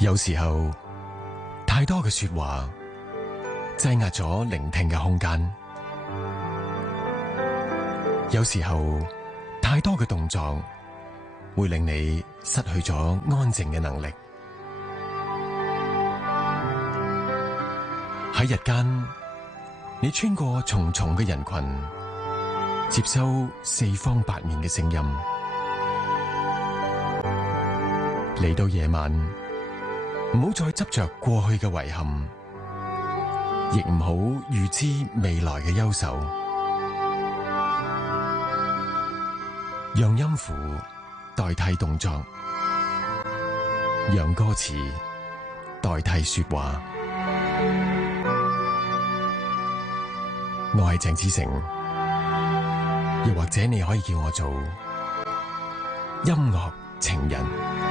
有時候太多嘅說話擠壓咗聆聽嘅空間，有時候太多嘅動作會令你失去咗安靜嘅能力。喺日間，你穿過重重嘅人群，接收四方八面嘅聲音。嚟到夜晚，唔好再執着過去嘅遺憾，亦唔好預知未來嘅憂愁。讓音符代替動作，讓歌詞代替說話。我係鄭子誠，又或者你可以叫我做音樂情人。